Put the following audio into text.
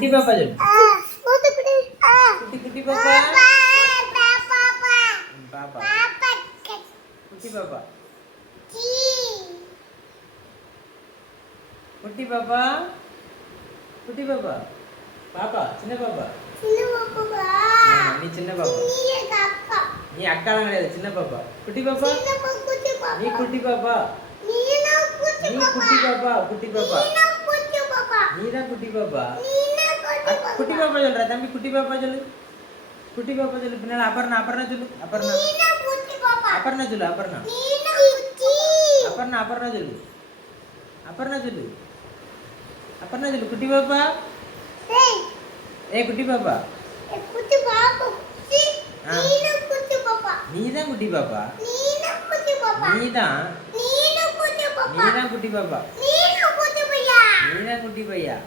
குட்டி பாப்பா சொல்லு. குட்டி குட்டி பாப்பா. பாப்பா. குட்டி பாப்பா. குட்டி பாப்பா. குட்டி பாப்பா. பாப்பா சின்ன பாப்பா. நீ சின்ன பாப்பா. நீ அக்காலாம் கிடையாது, சின்ன பாப்பா. குட்டி பாப்பா. நீ குட்டி பாப்பா. நீ குட்டி பாப்பா. குட்டி பாப்பா. நீ தான் குட்டி பாப்பா. குட்டி பாப்பா சொல்ற தம்பி. குட்டி பாப்பா சொல்லு. குட்டி பாப்பா சொல்லு. பின்னால அபர்ணா. அபர்ணா சொல்லு. அபர்ணா. அபர்ணா சொல்லு. அபர்ணா. அபர்ணா. அபர்ணா சொல்லு. அபர்ணா சொல்லு. அபர்ணா சொல்லு. குட்டி பாப்பா. குட்டி பாப்பா. நீ தான் குட்டி பாப்பா. நீ தான் குட்டி பாப்பா. நீ தான் குட்டி பையா.